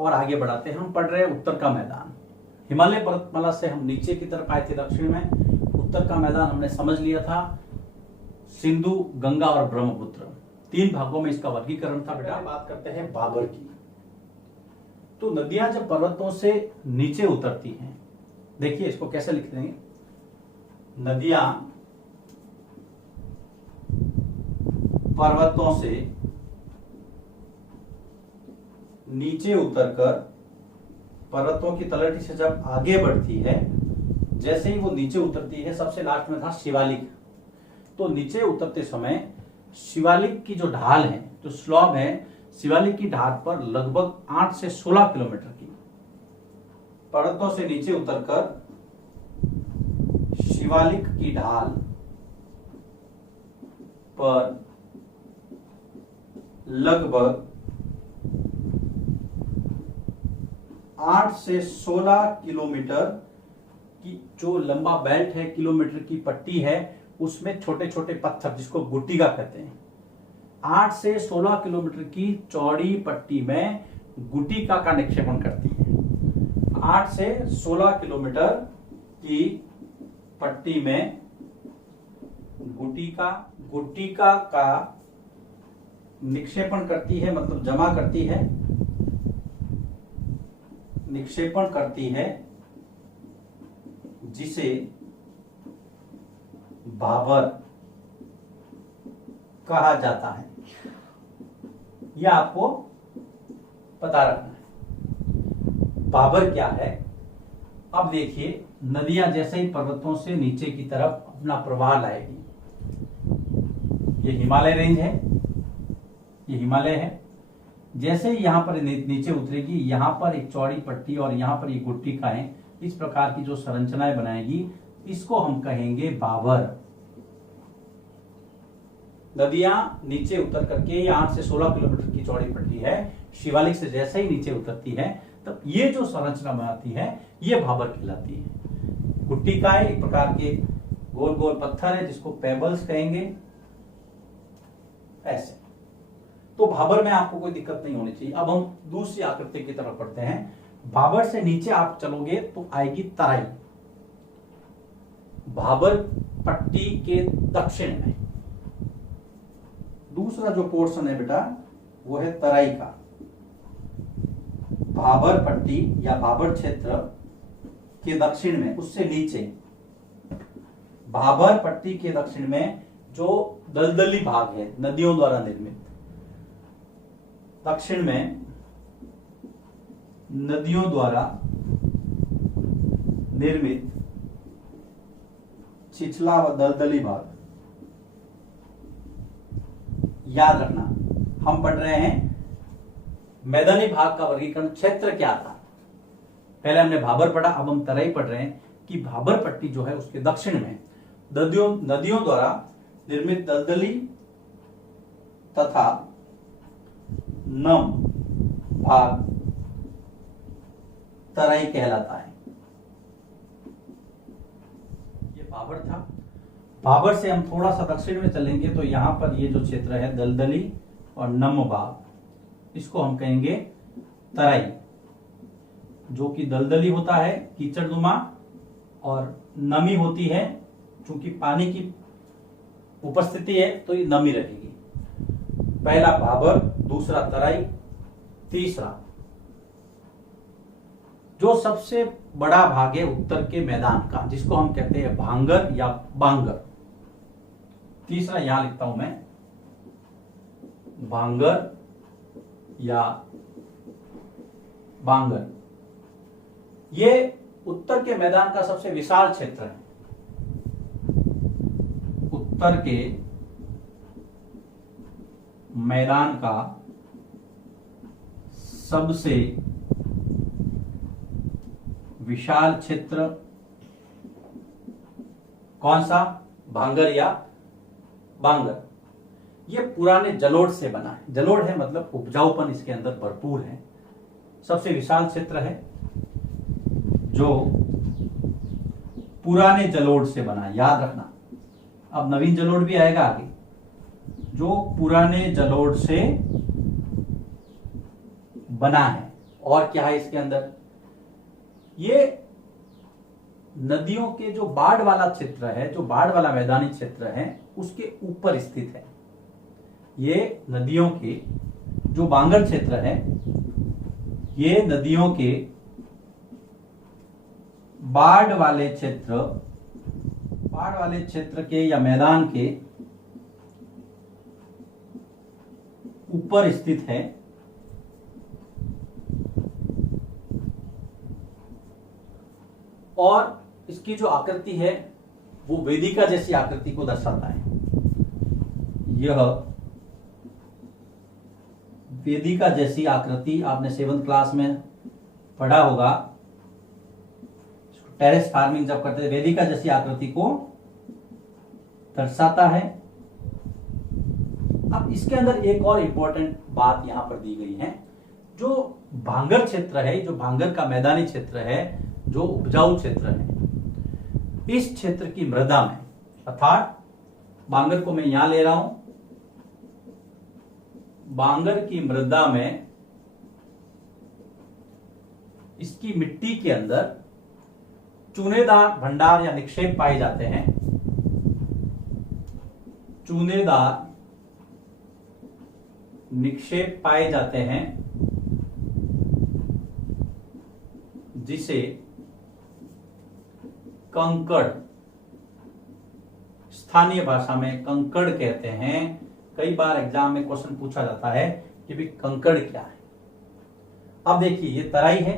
और आगे बढ़ाते हैं। हम पढ़ रहे हैं उत्तर का मैदान। हिमालय पर्वतमाला से हम नीचे की तरफ आए थे दक्षिण में। उत्तर का मैदान हमने समझ लिया था, सिंधु, गंगा और ब्रह्मपुत्र, 3 भागों में इसका वर्गीकरण था। बेटा बात करते हैं बाबर की। तो नदियां जब पर्वतों से नीचे उतरती हैं, देखिए इसको कैसे लिख देंगे, नदियां पर्वतों से नीचे उतरकर पर्वतों की तलहटी से जब आगे बढ़ती है, जैसे ही वो नीचे उतरती है, सबसे लास्ट में था शिवालिक। तो नीचे उतरते समय शिवालिक की जो ढाल है, जो स्लॉब है, शिवालिक की ढाल पर लगभग 8 से 16 किलोमीटर की, पर्वतों से नीचे उतरकर शिवालिक की ढाल पर लगभग 8 से 16 किलोमीटर की जो लंबा बेल्ट है, किलोमीटर की पट्टी है, उसमें छोटे छोटे पत्थर, जिसको गुट्टिका कहते हैं, 8 से 16 किलोमीटर की चौड़ी पट्टी में गुट्टिका का निक्षेपण करती है। 8 से 16 किलोमीटर की पट्टी में गुट्टिका का निक्षेपण करती है, मतलब जमा करती है, निक्षेपण करती है, जिसे भाबर कहा जाता है। यह आपको पता रखना है भाबर क्या है। अब देखिए, नदियां जैसे ही पर्वतों से नीचे की तरफ अपना प्रवाह लाएगी, ये हिमालय रेंज है, ये हिमालय है, जैसे ही यहां पर नीचे उतरेगी, यहां पर एक चौड़ी पट्टी और यहां पर ये गुट्टिका है, इस प्रकार की जो संरचनाएं बनाएगी, इसको हम कहेंगे भाबर। नदियां नीचे उतर करके, ये 8 से 16 किलोमीटर की चौड़ी पट्टी है, शिवालिक से जैसे ही नीचे उतरती है, तब ये जो संरचना बनाती है, ये भाबर कहलाती है। गुट्टिका एक प्रकार के गोल गोल पत्थर है, जिसको पेबल्स कहेंगे, ऐसे। तो भाबर में आपको कोई दिक्कत नहीं होनी चाहिए। अब हम दूसरी आकृति की तरफ बढ़ते हैं। भाबर से नीचे आप चलोगे तो आएगी तराई। भाबर पट्टी के दक्षिण में दूसरा जो पोर्शन है बेटा, वो है तराई का। भाबर पट्टी या भाबर क्षेत्र के दक्षिण में, उससे नीचे, भाबर पट्टी के दक्षिण में जो दलदली भाग है, नदियों द्वारा निर्मित, दक्षिण में नदियों द्वारा निर्मित छिछला व दलदली भाग। याद रखना, हम पढ़ रहे हैं मैदानी भाग का वर्गीकरण क्षेत्र क्या था। पहले हमने भाबर पढ़ा, अब हम तराई पढ़ रहे हैं कि भाबर पट्टी जो है उसके दक्षिण में नदियों द्वारा निर्मित दलदली तथा नम भाग तराई कहलाता है। ये भाबर था। भाबर से हम थोड़ा सा दक्षिण में चलेंगे तो यहां पर ये जो क्षेत्र है दलदली और नम भाग, इसको हम कहेंगे तराई। जो कि दलदली होता है कीचड़नुमा, और नमी होती है, चूंकि पानी की उपस्थिति है तो ये नमी रहेगी। पहला भाबर, दूसरा तराई, तीसरा जो सबसे बड़ा भाग है उत्तर के मैदान का, जिसको हम कहते हैं भांगर या बांगर। तीसरा यहां लिखता हूं मैं, भांगर या बांगर। ये उत्तर के मैदान का सबसे विशाल क्षेत्र है। उत्तर के मैदान का सबसे विशाल क्षेत्र कौन सा? भांगर या बांगर। ये पुराने जलोढ़ से बना है। जलोढ़ है मतलब उपजाऊपन इसके अंदर भरपूर है। सबसे विशाल क्षेत्र है जो पुराने जलोढ़ से बना है, याद रखना। अब नवीन जलोढ़ भी आएगा आगे। जो पुराने जलोढ़ से बना है और क्या है इसके अंदर, ये नदियों के जो बाढ़ वाला क्षेत्र है, जो बाढ़ वाला मैदानी क्षेत्र है, उसके ऊपर स्थित है। ये नदियों के जो बांगर क्षेत्र है, ये नदियों के बाढ़ वाले क्षेत्र के या मैदान के ऊपर स्थित है। और इसकी जो आकृति है वो वेदिका जैसी आकृति को दर्शाता है। यह वेदिका जैसी आकृति आपने 7th क्लास में पढ़ा होगा, टेरेस फार्मिंग जब करते थे, वेदिका जैसी आकृति को दर्शाता है। अब इसके अंदर एक और इंपॉर्टेंट बात यहां पर दी गई है, जो भांगर क्षेत्र है, जो भांगर का मैदानी क्षेत्र है, जो उपजाऊ क्षेत्र है, इस क्षेत्र की मृदा में, अर्थात बांगर को मैं यहां ले रहा हूं, बांगर की मृदा में इसकी मिट्टी के अंदर चूनेदार भंडार या निक्षेप पाए जाते हैं। चूनेदार निक्षेप पाए जाते हैं, जिसे कंकड़, स्थानीय भाषा में कंकड़ कहते हैं। कई बार एग्जाम में क्वेश्चन पूछा जाता है कि भाई कंकड़ क्या है। अब देखिए, ये तराई है,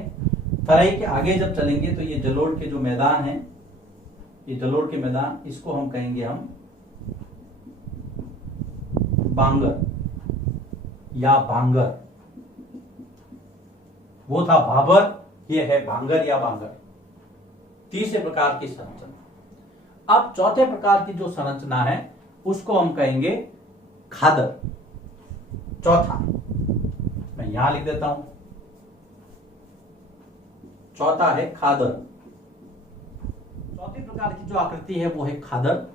तराई के आगे जब चलेंगे तो ये जलोढ़ के जो मैदान है, ये जलोढ़ के मैदान, इसको हम कहेंगे हम बांगर या भांगर। वो था भाबर, ये है भांगर या बांगर। तीसरे प्रकार की संरचना। अब चौथे प्रकार की जो संरचना है उसको हम कहेंगे खादर। चौथा मैं यहां लिख देता हूं, चौथा है खादर। चौथी प्रकार की जो आकृति है वो है खादर।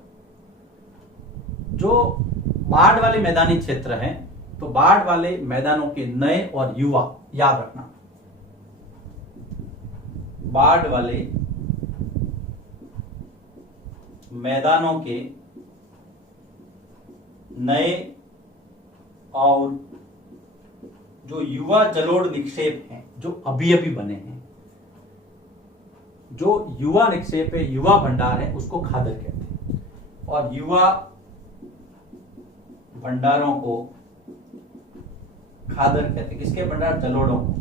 जो बाढ़ वाले मैदानी क्षेत्र हैं, तो बाढ़ वाले मैदानों के नए और युवा, याद रखना, बाढ़ वाले मैदानों के नए और जो युवा जलोढ़ निक्षेप हैं, जो अभी अभी बने हैं, जो युवा निक्षेप है, युवा भंडार है, उसको खादर कहते हैं। और युवा भंडारों को खादर कहते हैं। किसके भंडार? जलोढ़ों को।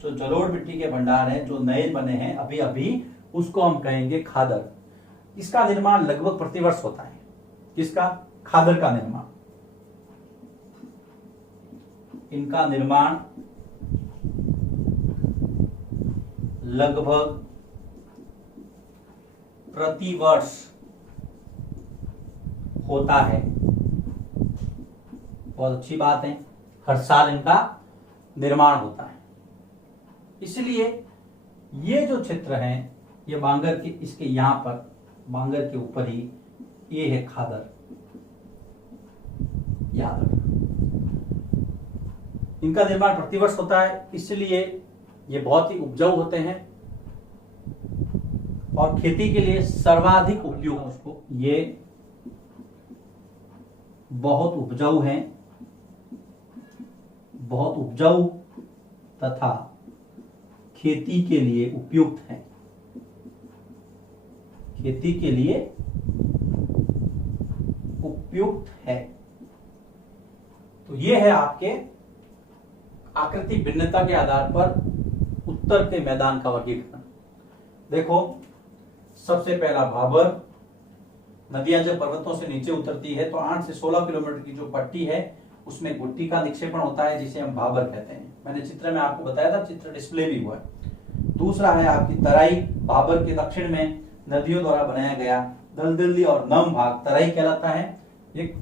जो जलोढ़ मिट्टी के भंडार हैं, जो नए बने हैं अभी अभी, उसको हम कहेंगे खादर। इसका निर्माण लगभग प्रतिवर्ष होता है। किसका? खादर का निर्माण। इनका निर्माण लगभग प्रतिवर्ष होता है। बहुत अच्छी बात है, हर साल इनका निर्माण होता है। इसलिए ये जो क्षेत्र हैं, ये बांगर के, इसके यहां पर बांगर के ऊपर ही ये है खादर, याद रखना। इनका निर्माण प्रतिवर्ष होता है, इसलिए ये बहुत ही उपजाऊ होते हैं और खेती के लिए सर्वाधिक उपयोग उसको, ये बहुत उपजाऊ हैं, बहुत उपजाऊ तथा खेती के लिए उपयुक्त है। खेती के लिए उपयुक्त है। तो ये है आपके आकृति भिन्नता के आधार पर उत्तर के मैदान का वर्गीकरण। देखो, सबसे पहला भाबर। नदियां जब पर्वतों से नीचे उतरती है तो 8 से 16 किलोमीटर की जो पट्टी है उसमें गुट्टी का निक्षेपण होता है, जिसे हम भाबर कहते हैं। मैंने चित्र में आपको बताया था, चित्र डिस्प्ले भी हुआ है। दूसरा है आपकी तराई। भाबर के दक्षिण में नदियों द्वारा बनाया गया दलदली और नम भाग तराई कहलाता है, एक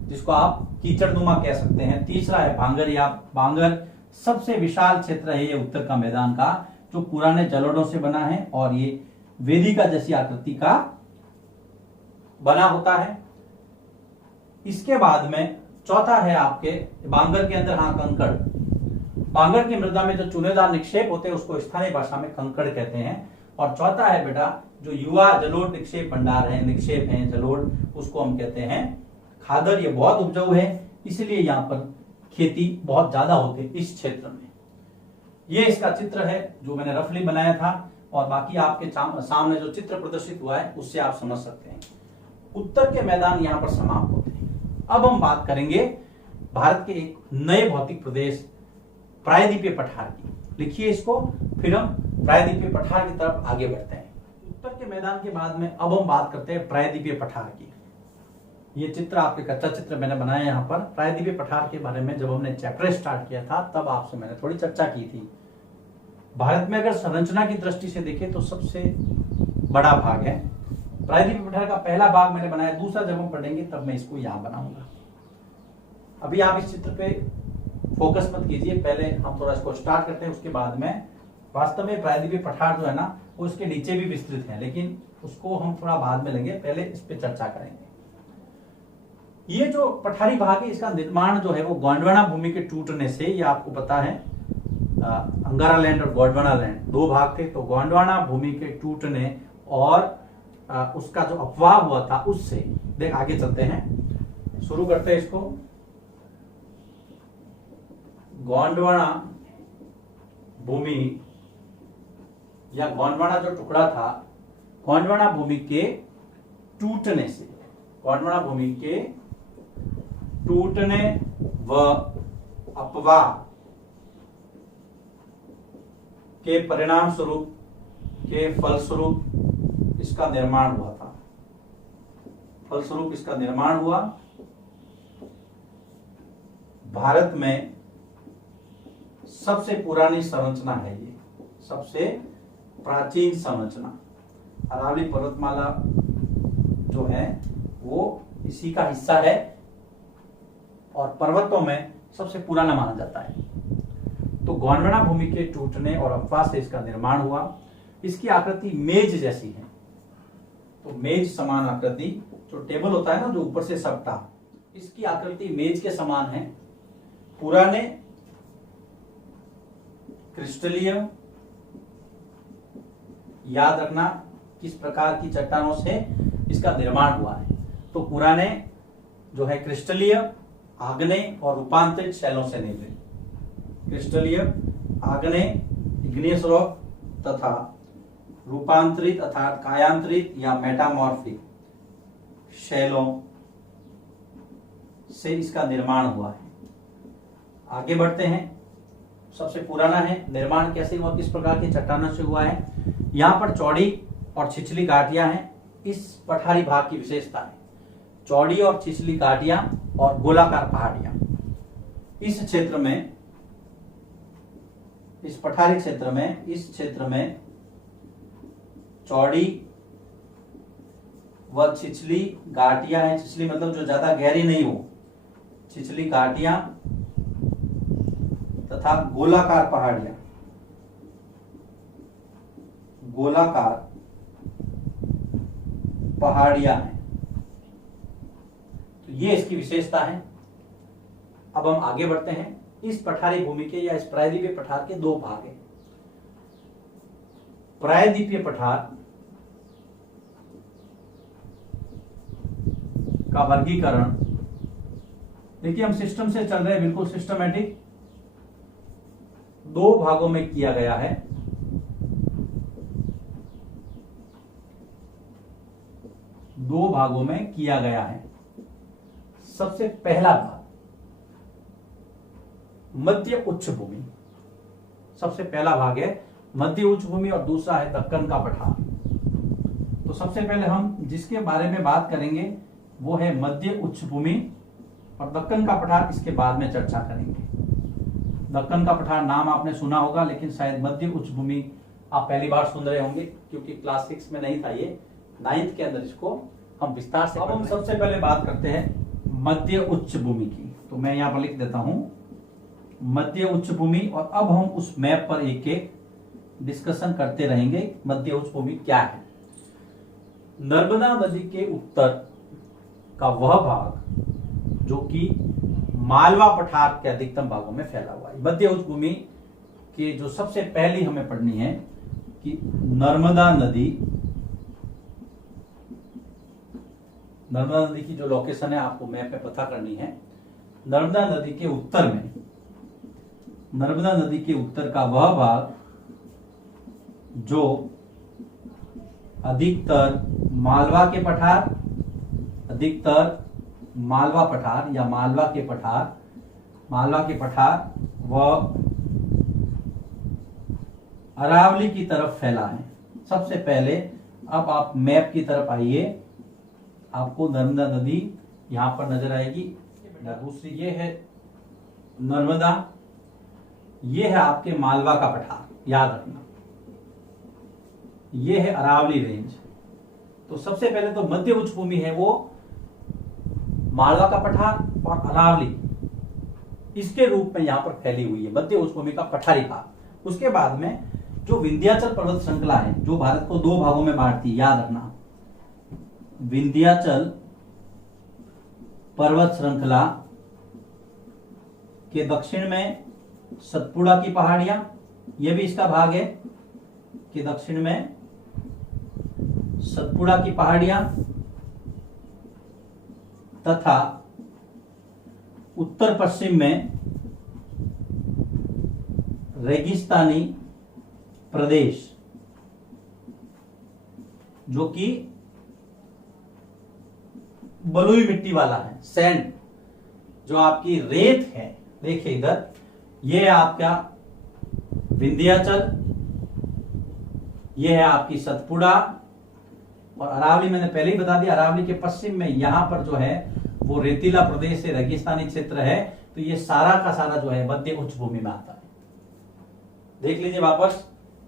जिसको आप कीचड़नुमा कह सकते हैं। तीसरा है भांगर या बांगर। सबसे विशाल क्षेत्र है ये उत्तर का मैदान का, जो पुराने जलोढ़ों से बना है और ये वेदिका जैसी आकृति का बना होता है। इसके बाद में चौथा है आपके बांगर के अंदर, हाँ, कंकड़। बांगर की मृदा में जो चूनेदार निक्षेप होते हैं उसको स्थानीय भाषा में कंकड़ कहते हैं। और चौथा है बेटा जो युवा जलोढ़ निक्षेप भंडार है, निक्षेप है जलोढ़, उसको हम कहते हैं खादर। ये बहुत उपजाऊ है, इसलिए यहाँ पर खेती बहुत ज्यादा होती है इस क्षेत्र में। ये इसका चित्र है जो मैंने रफली बनाया था, और बाकी आपके सामने जो चित्र प्रदर्शित हुआ है उससे आप समझ सकते हैं। उत्तर के मैदान यहाँ पर समाप्त होते हैं। अब हम बात करेंगे भारत के एक नए भौतिक प्रदेश प्रायद्वीपीय पठार की। लिखिए इसको, फिर हम प्रायद्वीपीय पठार की तरफ आगे बढ़ते हैं। उत्तर के मैदान के बाद में अब हम बात करते हैं प्रायद्वीपीय पठार की। ये चित्र आपके कच्चा चित्र मैंने बनाया यहाँ पर। प्रायद्वीपीय पठार के बारे में जब हमने चैप्टर स्टार्ट किया था तब आपसे मैंने थोड़ी चर्चा की थी। भारत में अगर संरचना की दृष्टि से देखें तो सबसे बड़ा भाग है प्रायद्वीपीय पठार का। पहला भाग मैंने बनाया, दूसरा जब हम पढ़ेंगे तब मैं इसको यहाँ बनाऊंगा। अभी आप इस चित्र पे फोकस मत कीजिए, पहले हम थोड़ा इसको स्टार्ट करते हैं, उसके बाद में वास्तव में प्रायद्वीपीय पठार जो है ना वो उसके नीचे भी विस्तृत है, लेकिन उसको हम थोड़ा बाद में लेंगे, पहले इस पे चर्चा करेंगे। ये जो पठारी भाग है इसका निर्माण जो है वो गोंडवाना भूमि के टूटने से, ये आपको पता है अंगारा लैंड और गोंडवाना लैंड दो भाग थे, तो गोंडवाना भूमि के टूटने और उसका जो अपवाह हुआ था उससे, देख आगे चलते हैं, शुरू करते हैं इसको। गोंडवाना भूमि या गोंडवाना जो टुकड़ा था, गोंडवाना भूमि के टूटने से, गोंडवाना भूमि के टूटने व अपवाह के परिणाम स्वरूप, के फलस्वरूप इसका निर्माण हुआ था। फलस्वरूप इसका निर्माण हुआ। भारत में सबसे पुरानी संरचना है ये, सबसे प्राचीन संरचना। अरावली पर्वतमाला जो है वो इसी का हिस्सा है और पर्वतों में सबसे पुराना माना जाता है। तो गोंडवाना भूमि के टूटने और अपवाह से इसका निर्माण हुआ। इसकी आकृति मेज जैसी है, तो मेज समान आकृति, जो टेबल होता है ना जो ऊपर से सपटा, इसकी आकृति मेज के समान है। पुराने क्रिस्टलीय, याद रखना किस प्रकार की चट्टानों से इसका निर्माण हुआ है, तो पुराने जो है क्रिस्टलीय, आग्नेय और रूपांतरित शैलों से निर्मित। क्रिस्टलीय, आग्नेय, इग्नियस रॉक तथा रूपांतरित अर्थात कायांतरित या मेटामॉर्फिक शैलों से इसका निर्माण हुआ है। आगे बढ़ते हैं। सबसे पुराना है, निर्माण कैसे हुआ, किस प्रकार की चट्टानों से हुआ है। यहाँ पर चौड़ी और छिछली घाटियां हैं, इस पठारी भाग की विशेषता है। चौड़ी और छिछली घाटियां और गोलाकार पहाड़ियां। इस क्षेत्र में, इस पठारी क्षेत्र में, इस क्षेत्र में चौड़ी व छिछली घाटियां हैं। छिछली मतलब जो ज्यादा गहरी नहीं हो, छिछली घाटियां तथा गोलाकार पहाड़ियां, गोलाकार पहाड़ियां हैं। तो ये इसकी विशेषता है। अब हम आगे बढ़ते हैं। इस पठारी भूमि के या इस प्रायद्वीपीय पठार के दो भाग हैं। प्रायद्वीपीय पठार का वर्गीकरण, देखिए हम सिस्टम से चल रहे हैं, बिल्कुल सिस्टमैटिक, दो भागों में किया गया है। दो भागों में किया गया है। सबसे पहला भाग मध्य उच्च भूमि, सबसे पहला भाग है मध्य उच्च भूमि और दूसरा है दक्कन का पठार। तो सबसे पहले हम जिसके बारे में बात करेंगे वो है मध्य उच्च भूमि, और दक्कन का पठार इसके बाद में चर्चा करेंगे। दक्कन का पठार नाम आपने सुना होगा, लेकिन शायद मध्य उच्च भूमि आप पहली बार सुन रहे होंगे, क्योंकि क्लास 6 में नहीं था ये, 9th के अंदर इसको हम विस्तार से। अब हम सबसे पहले बात करते हैं मध्य उच्च भूमि की। तो मैं यहाँ पर लिख देता हूं मध्य उच्च भूमि, और अब हम उस मैप पर एक एक डिस्कशन करते रहेंगे। मध्य उच्च भूमि क्या है? नर्मदा नदी के उत्तर का वह भाग जो कि मालवा पठार के अधिकतम भागों में फैला हुआ है। मध्य उच्च भूमि के जो सबसे पहली हमें पढ़नी है कि नर्मदा नदी की जो लोकेशन है आपको मैप में पता करनी है। नर्मदा नदी के उत्तर में, नर्मदा नदी के उत्तर का वह भाग जो अधिकतर मालवा के पठार, अधिकतर मालवा पठार या मालवा के पठार व अरावली की तरफ फैला है। सबसे पहले अब आप मैप की तरफ आइए, आपको नर्मदा नदी यहां पर नजर आएगी। दूसरी ये है नर्मदा, ये है आपके मालवा का पठार, याद रखना। ये है अरावली रेंज। तो सबसे पहले तो मध्य उच्च भूमि है वो मालवा का पठार और अरावली, इसके रूप में यहां पर फैली हुई है मध्य उच्च भूमि का पठारी भाग। उसके बाद में जो विंध्याचल पर्वत श्रृंखला है जो भारत को दो भागों में बांटती है, याद रखना। विंध्याचल पर्वत श्रृंखला के दक्षिण में सतपुड़ा की पहाड़ियां, यह भी इसका भाग है कि दक्षिण में सतपुड़ा की पहाड़ियां तथा उत्तर पश्चिम में रेगिस्तानी प्रदेश जो कि बलुई मिट्टी वाला है, सैंड, जो आपकी रेत है। देखिए इधर ये है आपका विंध्याचल, ये है आपकी सतपुड़ा और अरावली मैंने पहले ही बता दिया। अरावली के पश्चिम में यहां पर जो है वो रेतीला प्रदेश है, रेगिस्तानी क्षेत्र है। तो ये सारा का सारा जो है मध्य उच्च भूमि में आता है। देख लीजिए वापस,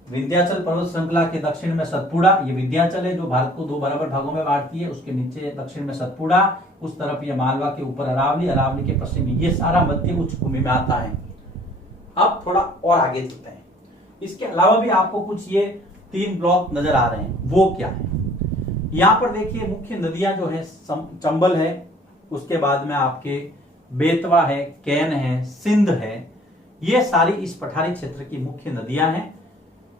विंध्याचल पर्वत श्रृंखला के दक्षिण में सतपुड़ा, ये विंध्याचल है जो भारत को दो बराबर भागों में बांटती है। उसके नीचे दक्षिण में सतपुड़ा, उस तरफ ये मालवा के ऊपर अरावली, अरावली के पश्चिम में, ये सारा मध्य उच्च भूमि में आता है। अब थोड़ा और आगे चलते हैं। इसके अलावा भी आपको कुछ ये 3 ब्लॉक नजर आ रहे हैं, वो क्या है? यहां पर देखिए मुख्य नदियां जो है चंबल है, उसके बाद में आपके बेतवा है, कैन है, सिंध है। ये सारी इस पठारी क्षेत्र की मुख्य नदियां हैं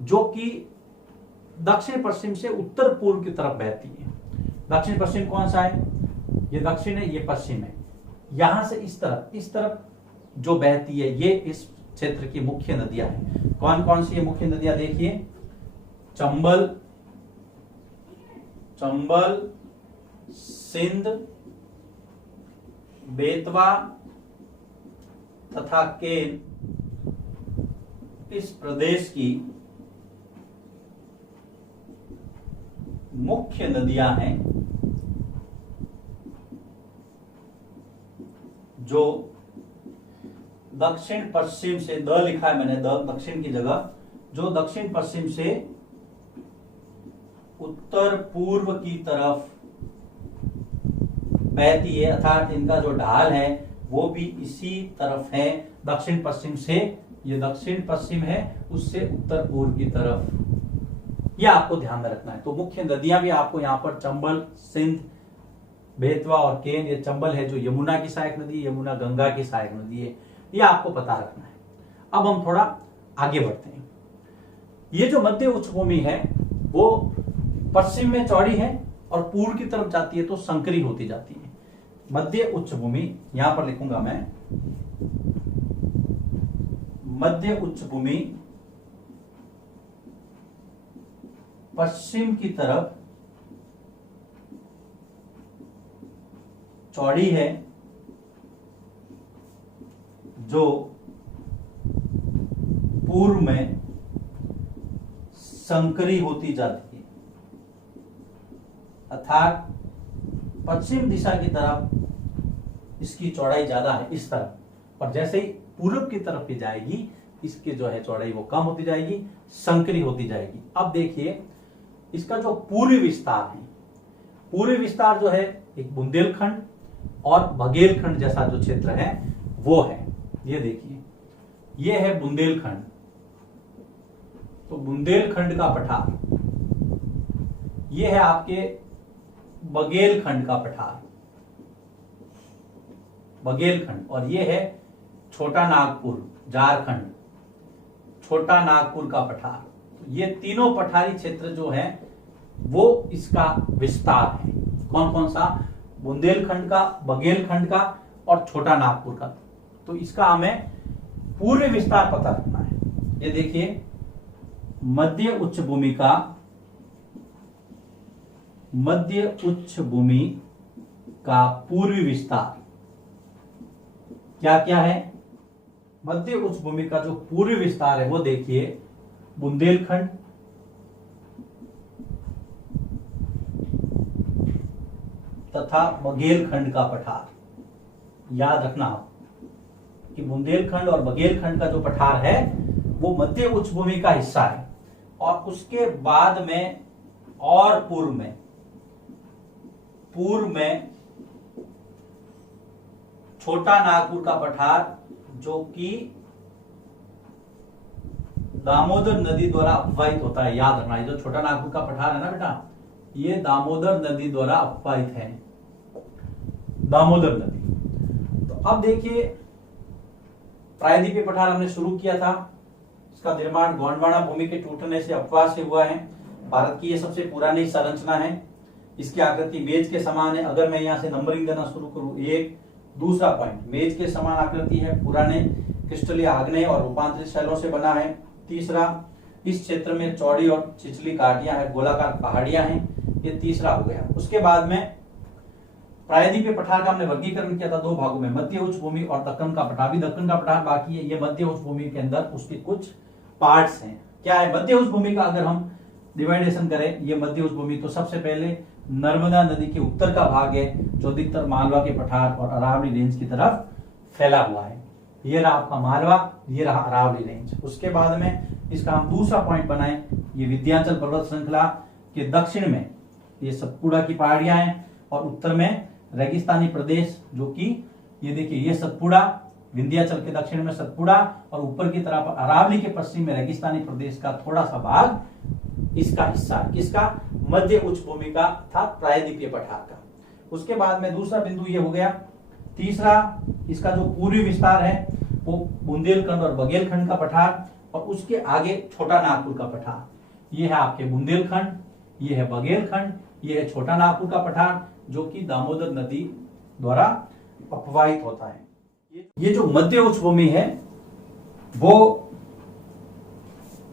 जो कि दक्षिण पश्चिम से उत्तर पूर्व की तरफ बहती है। दक्षिण पश्चिम कौन सा है? ये दक्षिण है, ये पश्चिम है। यहां से इस तरफ जो बहती है ये इस क्षेत्र की मुख्य नदियां हैं। कौन कौन सी ये मुख्य नदियां देखिए? चंबल, सिंध, बेतवा तथा केन इस प्रदेश की मुख्य नदियां हैं जो दक्षिण पश्चिम से, द लिखा है मैंने, दक्षिण की जगह, जो दक्षिण पश्चिम से उत्तर पूर्व की तरफ बहती है, अर्थात इनका जो ढाल है वो भी इसी तरफ है। दक्षिण पश्चिम से, ये दक्षिण पश्चिम है, उससे उत्तर पूर्व की तरफ। यह आपको ध्यान में रखना है। तो मुख्य नदियां भी आपको यहाँ पर चंबल, सिंध, बेतवा और केन। ये चंबल है जो यमुना की सहायक नदी, यमुना गंगा की सहायक नदी है, यह आपको पता रखना है। अब हम थोड़ा आगे बढ़ते हैं। ये जो मध्य उच्च भूमि है वो पश्चिम में चौड़ी है और पूर्व की तरफ जाती है तो संकरी होती जाती है। मध्य उच्च भूमि, यहां पर लिखूंगा मैं, मध्य उच्च भूमि पश्चिम की तरफ चौड़ी है जो पूर्व में संकरी होती जाती है, अर्थात पश्चिम दिशा की तरफ इसकी चौड़ाई ज्यादा है इस तरफ, और जैसे ही पूर्व की तरफ भी जाएगी इसकी जो है चौड़ाई वो कम होती जाएगी, संकरी होती जाएगी। अब देखिए इसका जो पूर्वी विस्तार है, पूर्वी विस्तार जो है एक बुंदेलखंड और बघेलखंड जैसा जो क्षेत्र है वो है। ये देखिए ये है बुंदेलखंड, तो बुंदेलखंड का पठार, ये है आपके बघेलखंड का पठार। बघेलखंड, और ये है छोटा नागपुर झारखंड, छोटा नागपुर का पठार। तो ये तीनों पठारी क्षेत्र जो है वो इसका विस्तार है। कौन कौन सा? बुंदेलखंड का, बघेलखंड का और छोटा नागपुर का। तो इसका हमें पूर्व विस्तार पता रखना है। ये देखिए, मध्य उच्च भूमि का, मध्य उच्च भूमि का पूर्वी विस्तार क्या क्या है? मध्य उच्च भूमि का जो पूर्वी विस्तार है वो देखिए, बुंदेलखंड, तथा बघेलखंड का पठार। याद रखना कि बुंदेलखंड और बघेलखंड का जो पठार है वो मध्य उच्च भूमि का हिस्सा है, और उसके बाद में और पूर्व में छोटा नागपुर का पठार, जो कि दामोदर नदी द्वारा अपवाहित होता है। याद रखना, ये जो छोटा नागपुर का पठार है ना बेटा, ये दामोदर नदी द्वारा अपवाहित है, दामोदर नदी। तो अब देखिए, प्रायद्वीपीय पठार हमने शुरू किया था, इसका निर्माण गोंडवाना भूमि के टूटने से, अपवाह से हुआ है। भारत की ये सबसे पुरानी संरचना है। इसकी आकृति मेज के समान है। अगर मैं यहाँ से नंबरिंग देना शुरू करूं, एक, दूसरा पॉइंट, मेज के समान आकृति है, पुराने क्रिस्टलीय आग्नेय और रूपांतरित शैलों से बना है। तीसरा, इस क्षेत्र में चौड़ी और छिछली घाटियां हैं, गोलाकार पहाड़ियां हैं। ये तीसरा हो गया। उसके बाद में प्रायद्वीपीय पठार का हमने वर्गीकरण किया था दो भागों में, मध्य उच्च भूमि और दक्कन का पठार। भी दक्कन का पठार बाकी है। ये मध्य उच्च भूमि के अंदर उसके कुछ पार्ट्स हैं। क्या है मध्य उच्च भूमि का? अगर हम डिवाइडेशन करें, ये मध्य उच्च भूमि, तो सबसे पहले नर्मदा नदी के उत्तर का भाग है, जो अधिकतर मालवा के पठार और अरावली रेंज की तरफ फैला हुआ है। ये रहा आपका मालवा, ये रहा अरावली रेंज। उसके बाद में इसका हम दूसरा पॉइंट बनाएं, ये विंध्याचल पर्वत श्रृंखला के दक्षिण में ये सतपुड़ा की पहाड़ियां हैं, और उत्तर में रेगिस्तानी प्रदेश, जो कि ये देखिए, ये सतपुड़ा, विंध्याचल के दक्षिण में सतपुड़ा, और ऊपर की तरफ अरावली के पश्चिम में रेगिस्तानी प्रदेश का थोड़ा सा भाग इसका हिस्सा है। किसका? मध्य उच्च भूमि का था, प्रायद्वीपीय पठार का। उसके बाद में दूसरा बिंदु ये हो गया। तीसरा, इसका जो पूर्वी विस्तार है वो बुंदेलखंड और बघेलखंड का पठार, और उसके आगे छोटा नागपुर का पठार। ये है आपके बुंदेलखंड, ये है बघेलखंड, ये है छोटा नागपुर का पठार, जो कि दामोदर नदी द्वारा अपवाहित होता है। ये जो मध्य उच्च भूमि है वो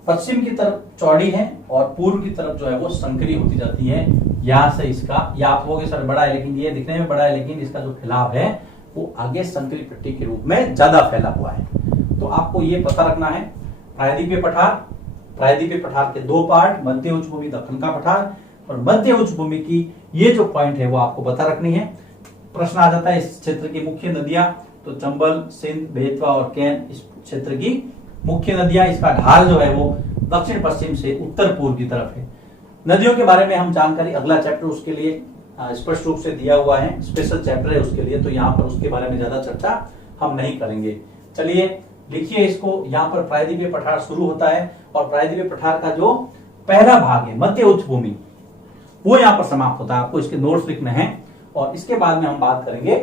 पश्चिम की तरफ चौड़ी है, और पूर्व की तरफ जो है वो संकरी होती जाती है। यहां से इसका, या आप लोग सर बड़ा है, लेकिन ये दिखने में बड़ा है, लेकिन इसका जो फैलाव है वो आगे संकरी पट्टी के रूप में ज्यादा फैला हुआ है। तो आपको ये पता रखना है, प्रायद्वीपीय पठार के दो पार्ट, मध्य उच्च भूमि, दक्कन का पठार, और मध्य उच्च भूमि की ये जो पॉइंट है वो आपको पता रखनी है। प्रश्न आ जाता है इस क्षेत्र की मुख्य नदियां, तो चंबल, सिंध, बेतवा और कैन इस क्षेत्र की मुख्य नदियां। इसका ढाल जो है वो दक्षिण पश्चिम से उत्तर पूर्व की तरफ है। नदियों के बारे में हम जानकारी, अगला चैप्टर उसके लिए स्पष्ट रूप से दिया हुआ है, स्पेशल चैप्टर है उसके लिए, तो यहाँ पर उसके बारे में ज्यादा चर्चा हम नहीं करेंगे। चलिए लिखिए इसको। यहाँ पर प्रायद्वीपीय पठार शुरू होता है, और प्रायद्वीपीय पठार का जो पहला भाग है मध्य उच्च भूमि, वो यहाँ पर समाप्त होता है। आपको इसके नोट्स लिखने हैं, और इसके बाद में हम बात करेंगे